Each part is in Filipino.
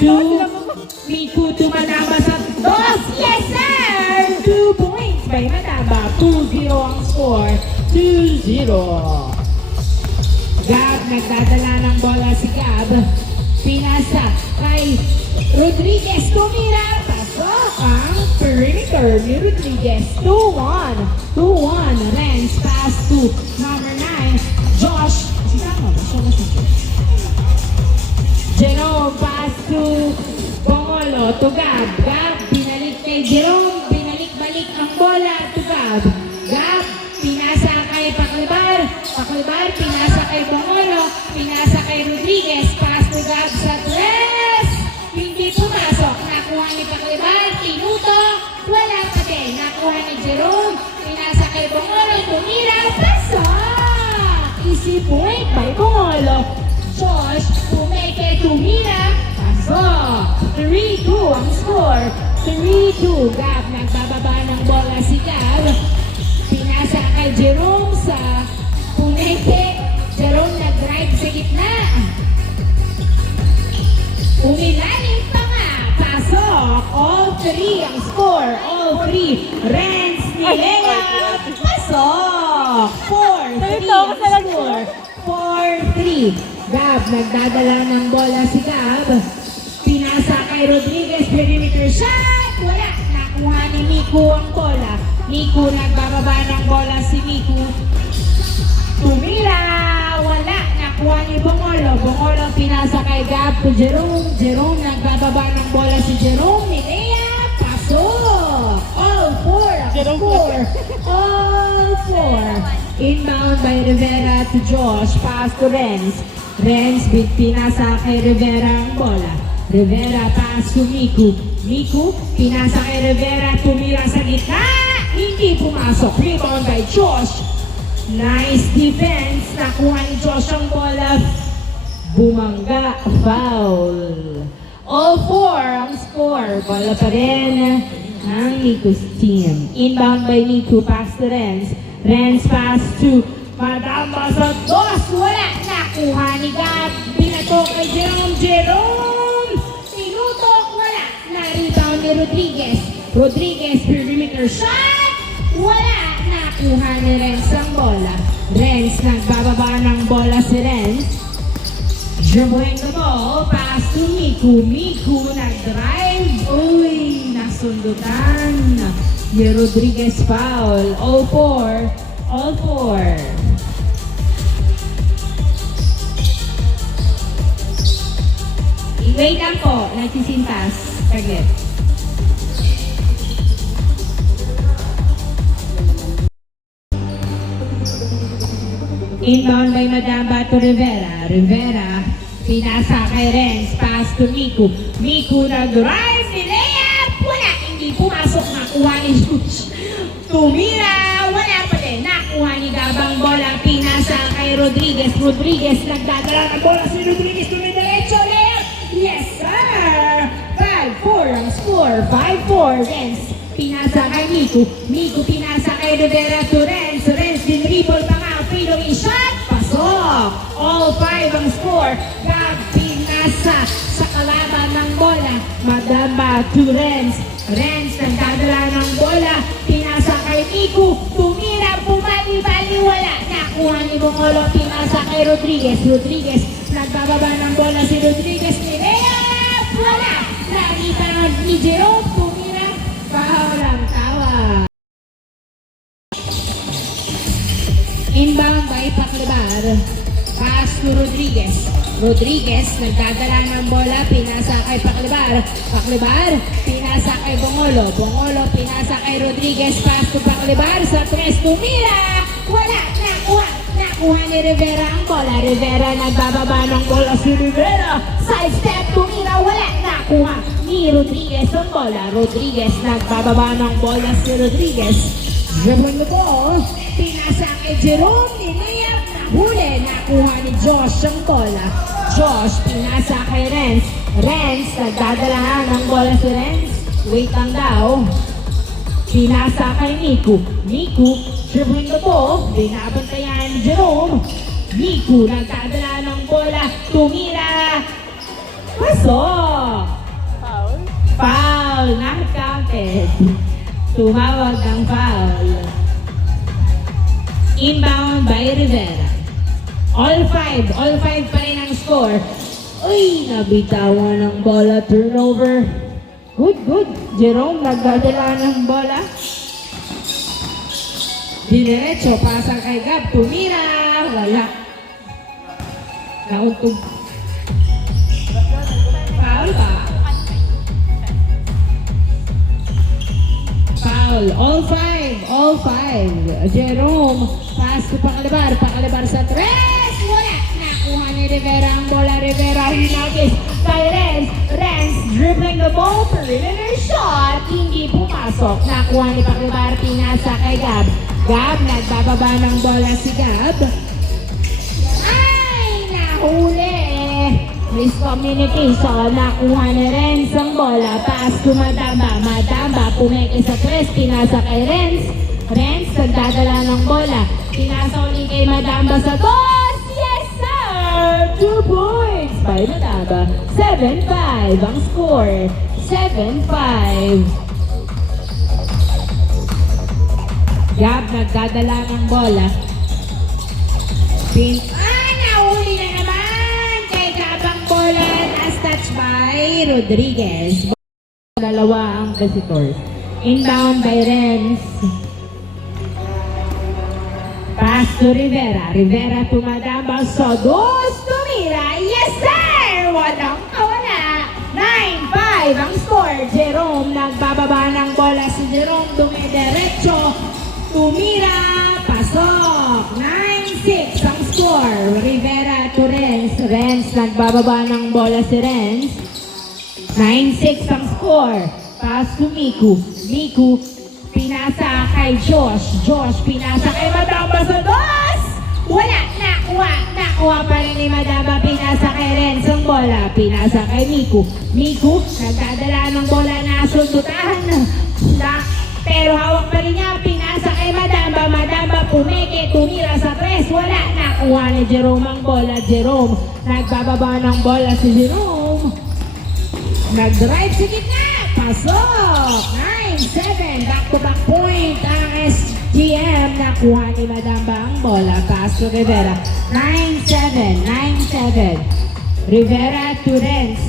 to Miku to Madaba sa dos. Yes, sir! 2 points by Madaba. 2-0 ang score. 2-0. Gab, nagdadala ng bola si Gab. Pinasa kay Rodriguez. Tumira. Pasok ang perimeter ni Rodriguez. 2-1. 2-1. Renz pass to number 9. Josh. Jerome pass to Bongolo to Gab. Gab, binalik kay Jerome. Binalik-balik ang bola to Gab. Gab, pinasa kay Paklibar. Paklibar, pinasa kay Bongolo. Pinasa kay Rodriguez. Pass to Gab sa tres. Hindi pumasok. Nakuha ni Paklibar. Tinutok. Wala pa din. Nakuha ni Jerome. Pinasa kay Bongolo. Tumira. Pasok! Easy point by Bongolo. Josh, Pumeke, tumira. Pasok! 3-2 ang score. 3-2. Gab, nagbababa ng bola si Gab. Pinasa kay Jerome sa Pumeke. Jerome nag-drive sa gitna. Umilalim pa nga. Pasok. All 3 ang score. All 3. Renz, Nilea. Pasok. 4-3 ang score. 4-3. Gab, nagdadala ng bola si Gab. Pinasa kay Rodriguez. Perimeter shot. Wala. Nakuha ni Miku ang bola. Miku, nagbababa ng bola si Miku. Tumira. Wala. Nakuha ni Bongolo. Bongolo pinasa kay Gab to Jerome. Jerome, nagbababa ng bola si Jerome. Nilea. Pasok. All 4 ang score. All 4. Inbound by Rivera to Josh. Pass to Renz. Renz, pinasa kay Rivera ang bola. Rivera pass to Miku. Miku, pinasa kay Rivera. Tumira sa gitna. Hindi pumasok. Rebound by Josh. Nice defense. Nakuha ni Josh ang bola. Bumangga. Foul. All 4 ang score. Bola pa rin ang Miku's team. Inbound by Miku. Pass to Renz. Renz pass to Madamba sa dos. Wala. Nakuha ni Gab. Binatok kay Jerome. Jerome! Tinutok. Wala. Na-rebound ni Rodriguez. Rodriguez, perimeter shot. Wala. Nakuha ni Renz ang bola. Renz, nagbababa ng bola si Renz. Dribbling the ball. Pass to Miku. Miku nag-drive. Uy, nasundutan ni Rodriguez. Foul. All 4. All 4. Wait lang po, nagsisintas. Target. Inbound by Madamba to Rivera. Rivera, pinasa kay Renz. Pass to Miku. Miku nag-drive. Nilea. Wala. Hindi pumasok. Nakuha ni Josh. Tumira. Wala pa din. Nakuha ni Gabang bola. Pinasa kay Rodriguez. Rodriguez nagdadala ng bola si Rodriguez. Tumidiretso. Yes, sir! 5-4 ang score. 5-4. Renz, pinasa kay Miku. Miku, pinasa kay Rivera to Renz. Renz, din-dribble pa nga. Fadeaway shot. Pasok. All 5 ang score. Gab, pinasa sa kalaban ng bola. Madamba to Renz. Renz, nagdadala ng bola. Pinasa kay Miku. Tumira, bumali-bali, wala. Nakuha ni Bongolo. Pinasa kay Rodriguez. Rodriguez, nagbababa ng bola si Rodriguez. Wala! Nakita ni Jerome. Tumira. Foul ang tawa. Inbound by Paklibar. Pass to Rodriguez. Rodriguez, nagdadala ng bola. Pinasa kay Paklibar. Paklibar, pinasa kay Bongolo. Bongolo, pinasa kay Rodriguez. Pass to Paklibar. Sa tres, tumira. Wala! Nakuha! Nakuha ni Rivera ang bola. Rivera, nagbababa ng bola si Rivera. Side step, tumira. Wala. Nakuha ni Rodriguez ang bola. Rodriguez, nagbababa ng bola si Rodriguez. Dribbling the ball. Pinasa kay Jerome. Nilea. Nahuli. Nakuha ni Josh ang bola. Josh, pinasa kay Renz. Renz, nagdadala ng bola si Renz. Wait lang daw. Pinasa kay Miku. Miku, dribbling the ball. Binabantayan ni Jerome. Miku, nagdadala ng bola. Tumira. Pasok! Foul, not counted. Tumawag ng foul. Inbound by Rivera. All five pa rin ang score. Uy, nabitawan ng bola, turnover. Good. Jerome, nagdadala ng bola. Diretso, pasang kay Gab, tumira. Wala. Nauntog. Foul ba? Foul. All five. Jerome, pass to Pakalabar sa tres. Wala. Nakuha ni Rivera ang bola. Rivera, hinagis kay Renz, dribbling the ball, perimeter shot. Hindi pumasok. Nakuha ni Pakalabar, pinasa kay Gab. Gab, nagbababa ng bola si Gab. Ay, nahuli. Miscommunication, nakuha ni Renz ang bola. Pass to Madamba, pumeke sa tres, pinasa kay Renz, nagdadala ng bola. Pinasa ulit kay Madamba sa boss. Yes, sir! 2 points by Madamba. 7-5 ang score. 7-5. Gab, nagdadala ng bola. Nahuli na naman kay Gab ang bola. Last touch by Rodriguez. Dalawa ang visitors. Inbound by Renz. Pass to Rivera. Rivera to Madamba. So, dos tumira. Yes, sir! Walang kawala. 9-5 ang score. Jerome, nagbababa ng bola si Jerome. Dumidiretso. Tumira. Pasok. 9-6 ang score. Rivera to Renz. Renz, nagbababa ng bola si Renz. 9-6 ang score. Pass to Miku. Pinasa kay Josh. Pinasa kay Madamba sa dos. Wala. Nakuha pa rin ni Madamba. Pinasa kay Renz ang bola. Pinasa kay Miku. Nagdadala ng bola na sundutahan. Pero hawak pa rin niya. Pinasa kay Madamba. Madamba pumeke. Tumira sa tres. Wala. Nakuha ni Jerome ang bola. Jerome. Nagbababa ng bola si Jerome. Nag-drive sa gitna. Pasok! 9-7. Back-to-back point ang SGM. Nakuha ni Madamba ang bola. Pass to Rivera. 9-7. Rivera to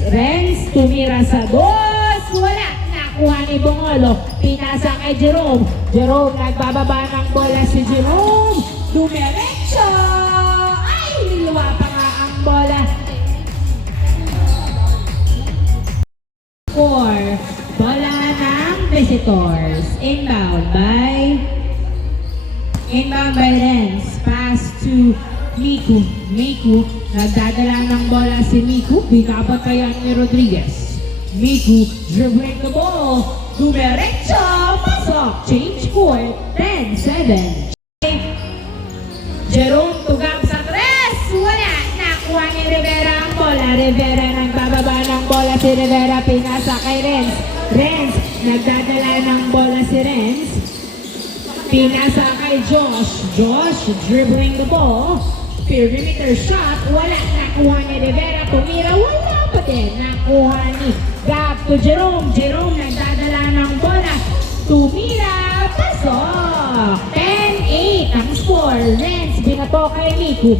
Renz. Tumira sa dos. Wala. Nakuha ni Bongolo. Pinasa kay Jerome. Nagbababa ng bola si Jerome. Dumiretso. Ay, niliwa pa nga ang bola. Bola ng visitors. Inbound by Renz. Pass to Miku. Nagdadala ng bola si Miku. Binabatayan ni Rodriguez. Miku, dribbling the ball. Dumiretso. Pasok. Change court. 10-7. Jerome tugap sa tres. Wala. Nakuha ni Rivera ang bola. Rivera, nagbababa ng bola si Rivera. Pinasa kay Renz. Nagdadala ng bola si Renz. Pinasa kay Josh, dribbling the ball. Perimeter shot. Wala. Nakuha ni Rivera. Tumira. Wala pa din. Nakuha ni Gab to Jerome. Nagdadala ng bola. Tumira. Pasok. 10-8 ang score. Renz, binato kay Miku,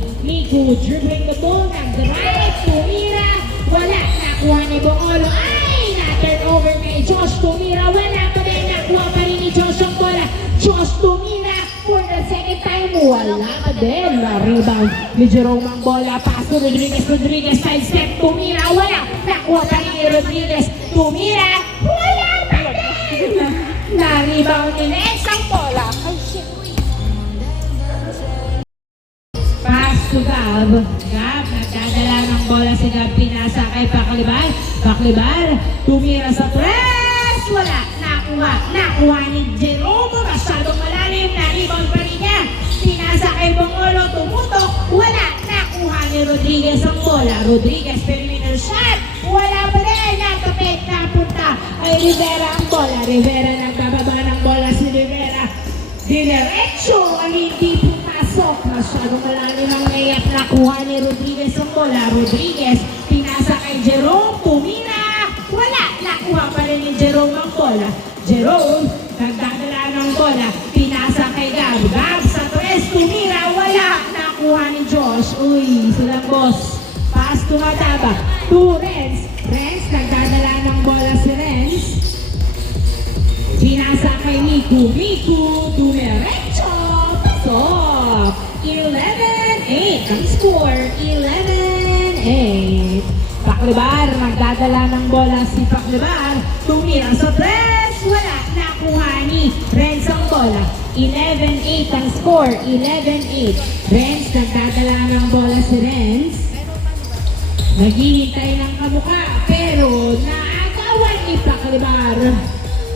dribbling the ball. Nag-drive. Tumira. Wala. Nakuha ni Bongolo. Ay! Na-turn over kay Josh. Tumira. Wala pa din. Nakuha pa rin ni Josh ang bola. Josh tumira. For the second time. Wala pa din. Na-rebound ni Jerome ang bola. Pass to Rodriguez. Side step. Tumira. Wala. Nakuha pa rin ni Rodriguez. Tumira. Wala pa din. Na-rebound ni Renz ang bola. Ay, shit. Pass to Gab. Nagdadala ng bola si Gab. Pinasa kay Pakalibar. Tumira sa tres. Wala. Nakuha ni Jerome. Masyadong malalim. Na-rebound pa rin niya. Pinasa kay Bongolo. Tumutok. Wala. Nakuha ni Rodriguez ang bola. Rodriguez, perimeter shot. Wala pa rin. Natapit. Napunta kay Rivera ang bola. Rivera, nagbababa ng bola si Rivera. Diretso ang hindi pumasok. Masyadong malalim ang layup. Nakuha ni Rodriguez ang bola. Rodriguez, pinasa kay Jerome. Tumira. Wala. Nakuha pa rin ni Jerome. Jerome ang bola. Jerome, nagdadala ng bola. Pinasa kay Gab. Gab sa tres, tumira. Wala. Nakuha ni Josh. Uy, silang boss. Pass to Madaba. To Renz. Renz, nagdadala ng bola si Renz. Pinasa kay Miku. Miku, dumiretso. Pasok. 11-8 ang score. 11-8. Paklibar, nagdadala ng bola si Paklibar. Tumira sa tres. Wala. Nakuha ni Renz ang bola. 11-8 ang score. 11-8. Renz, nagdadala ng bola si Renz. Naghihintay ng kamukha. Pero naagawan ni Paklibar.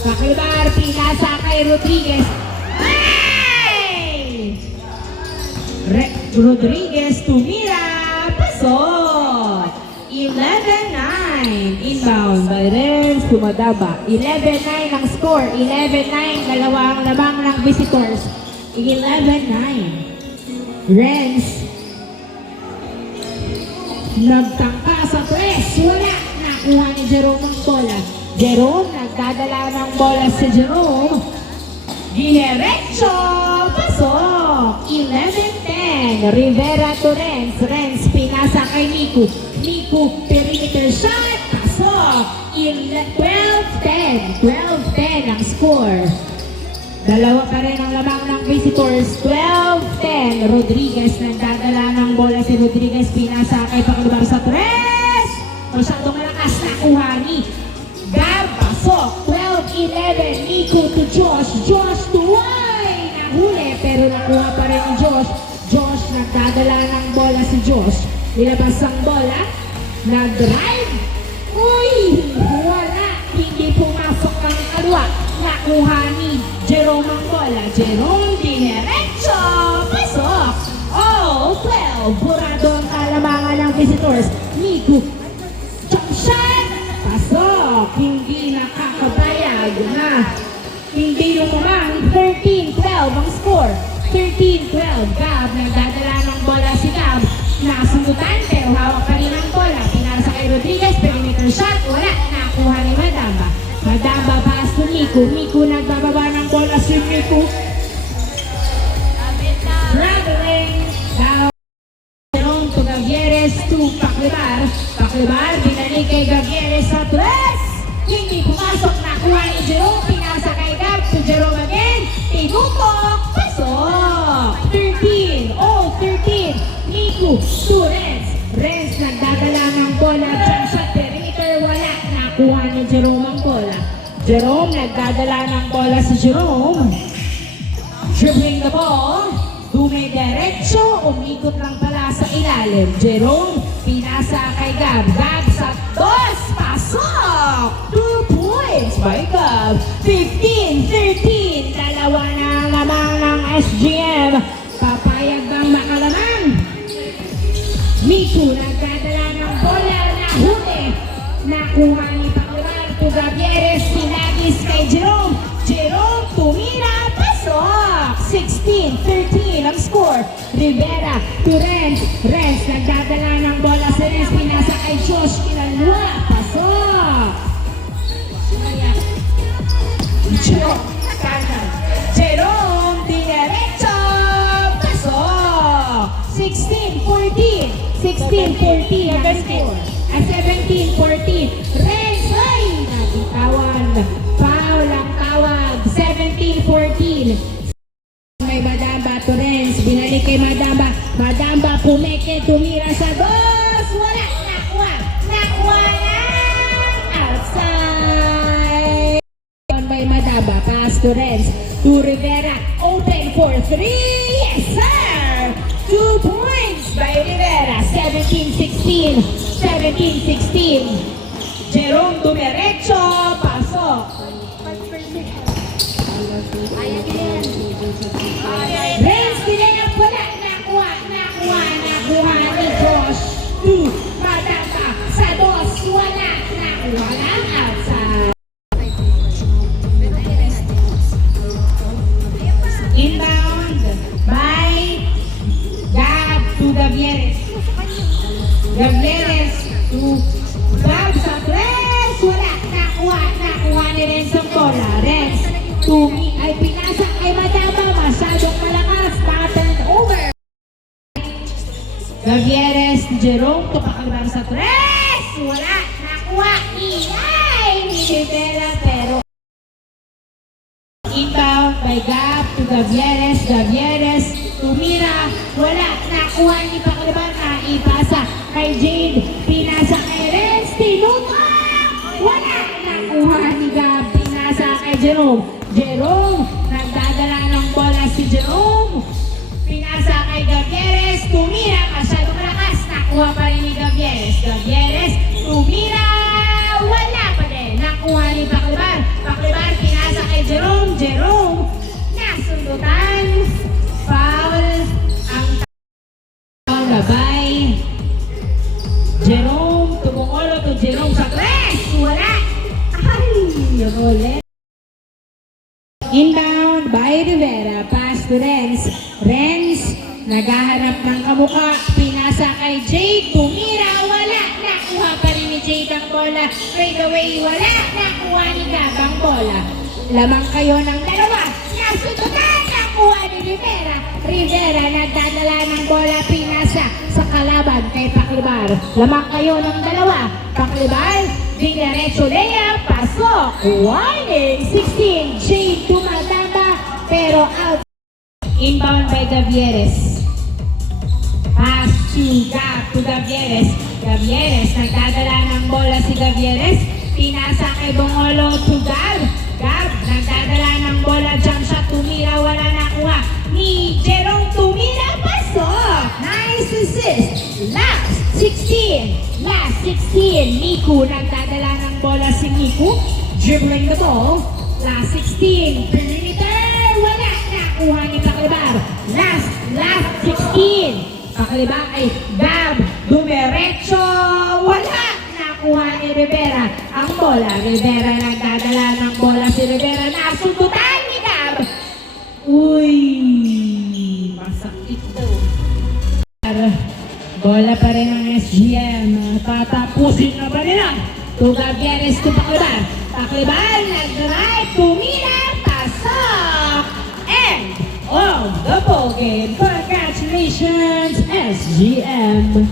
Paklibar, pinasa kay Rodriguez. Ay! Rodriguez tumira. Pasok. 11-9. Inbound by Renz to Madaba. 11-9 ang score. 11-9. Dalawang lamang ng visitors. 11-9. Renz. Nagtangka sa press. Wala. Nakuha ni Jerome ang bola. Jerome, nagdadala ng bola si Jerome. Dinerecho. Pasok. 11-10. Rivera to Renz. Renz, pinasa kay Miku. Miku, perimeter shot. Pasok. 12-10. 12-10 ang score. Dalawa pa rin ang lamang ng visitors. 12-10. Rodriguez, nagdadala ng bola si Rodriguez. Pinasa kay Paklibar sa tres. Masyadong malakas. Nakuha ni Gab. Pasok. 12-11. Miku to Josh. Josh to Y. Nahuli pero nakuha pa rin ni Josh. Josh, nagdadala ng bola si Josh. Nilabas ang bola. Nag-drive. Uy! Wala. Hindi pumasok ang kalwa. Nakuha ni Jerome ang bola. Jerome, dinerecho. Pasok. Oh, 12. Burado ang kalamangan ng visitors. Miku. Jump shot. Pasok. Hindi nakakabayag na. Hindi lumamang. 13-12 ang score. 13-12. Gab, nagdadala ng bola si Gab. Nasundutan pero hawak pa rin ang bola. Pinasa kay Rodriguez. Perimeter shot. Wala. Nakuha ni Madamba. Madamba pass to Miku. Miku nagbababa ng bola si Miku. Traveling down. Jerome to Gavieres to Paklibar. Paklibar, binalik kay Gavieres sa tres. Hindi pumasok. Nakuha ni Jerome. Pinasa kay Gab to Jerome again. Tinutok. Pasok. 13. Oh, 13. Miku to Renz. Renz nagdadala ng bola. Jump shot. Perimeter. Wala. Nakuha ni Jerome ang bola. Jerome, nagdadala ng bola si Jerome. Dribbling the ball. Dumidiretso. Umikot lang pala sa ilalim. Jerome, pinasa kay Gab. Gab sa dos. Pasok! 2 points by Gab. 15-13. Dalawa na lamang ng SGM. Papayag bang makalamang? Miku, nagdadala ng bola. Nahuli. Nakuha ni Paklibar to Gavieres. Sinagis kay Jerome. Jerome, tumira. Pasok! 16-13 ang score. Rivera to Renz. Renz, nagdadala ng bola sa Renz. Pinasa kay Josh. Kinalwa. Pasok! Jerome, kanan. Jerome, dinerecho. Pasok! 16-14. 16-14 ang score. 17-14. Renz, ay! Nabitawan. Foul ang tawag. 17-14. May Madamba to Renz. Binalik kay Madamba. Madamba pumeke. Tumira sa dos. Wala. Nakuha. Nakuha na. Outside. By Madamba. Pass to Renz. To Rivera. Open for 3. Yes, sir. 2 points by Rivera. 17-16. 17-16. Jerome dumiretso. Pasok. Renz, dinayang wala. Nakuha ni Josh. 2. Madamba. Sa dos. Wala. Nakuha lang. Outside. Inbound by Gab to Gavieres. Gavieres to Gab sa tres. Wala. Nakuha ni Renz. Inay ni Rivera pero inbound by Gab to Gavieres. Gavieres tumira. Wala. Nakuha ni Pacliban. Naipasa kay Jade. Pinasa kay Renz. Tinutok. Wala. Nakuha ni Gab. Pinasa kay Jerome. Jerome. Nagdadala ng bola si Jerome. Pinasa kay Gavieres. Tumira. Masyadong malakas. Nakuha pa rin ni Gavieres. Gavieres. Tumira. Wala pa din. Nakuha ni Pacliban. Pacliban. Pinasa kay Jerome. Jerome. Nasundutan. Foul. Ang labay. Jerome. Tumungolo to Jerome sa press. Wala. Ay. Yung ulit. Inbound by Rivera. Pass to Renz. Renz. Naghahanap ng kamukha. Pinasa kay Jade. Tumira. Wala. Nakuha pa rin ni Jade ang bola. Straight away. Wala. Nakuha ni Gab ang bola. Lamang kayo ng dalawa. Nasundutan. Nakuha ni Rivera. Rivera nagdadala ng bola. Pinasa sa kalaban kay Paclibar. Lamang kayo ng dalawa. Paclibar. Dinerecho Lea. Pasok. Warning. 16. Jade tumatama. Pero out. Inbound by Gavieres. Pass to Gab to Gavieres. Gavieres, nagdadala ng bola si Gavieres. Pinasa kay Bongolo to Gab. Gab, nagdadala ng bola. Jump shot, tumira, wala nakuha. Ni Jerome tumira, pasok. Nice assist. Last 16. Last 16. Miku, nagdadala ng bola si Miku. Dribbling the ball. Last 16. Perimeter, wala. Nakuha ni Paclibar. Last 16. Paclibar ay Gab. Dumiretso. Wala. Nakuha ni Rivera ang bola. Rivera nagdadala ng bola si Rivera. Nasundutan ni Gab. Uy. Masakit to. Bola pa rin ang SGM. Tatapusin na ba nila? To Gavieres to Paclibar. Paclibar nag-drive. Tumira. Pasok. End of the ball game. Congratulations, SGM.